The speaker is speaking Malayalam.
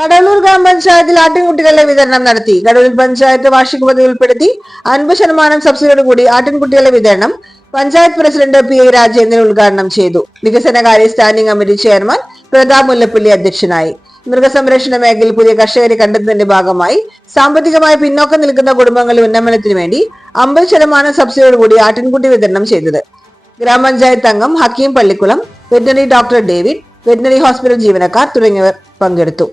കടവലൂർ ഗ്രാമപഞ്ചായത്തിൽ ആട്ടിൻകുട്ടികളുടെ വിതരണം നടത്തി. കടവലൂർ പഞ്ചായത്ത് വാർഷിക പദ്ധതി ഉൾപ്പെടുത്തി 50% സബ്സിഡിയോടുകൂടി ആട്ടിൻകുട്ടികളുടെ വിതരണം പഞ്ചായത്ത് പ്രസിഡന്റ് പി രാജേന്ദ്രൻ ഉദ്ഘാടനം ചെയ്തു. വികസനകാര്യ standing committee chairman Prathap Mullappally അധ്യക്ഷനായി. മൃഗസംരക്ഷണ മേഖലയിൽ പുതിയ കർഷകരെ കണ്ടെത്തുന്നതിന്റെ ഭാഗമായി സാമ്പത്തികമായി പിന്നോക്കം നിൽക്കുന്ന കുടുംബങ്ങളുടെ ഉന്നമനത്തിന് വേണ്ടി 50% സബ്സിഡിയോടുകൂടി ആട്ടിൻകുട്ടി വിതരണം ചെയ്തത്. ഗ്രാമപഞ്ചായത്ത് അംഗം Hakeem Pallikkulam, veterinary doctor David, veterinary hospital ജീവനക്കാർ തുടങ്ങിയവർ പങ്കെടുത്തു.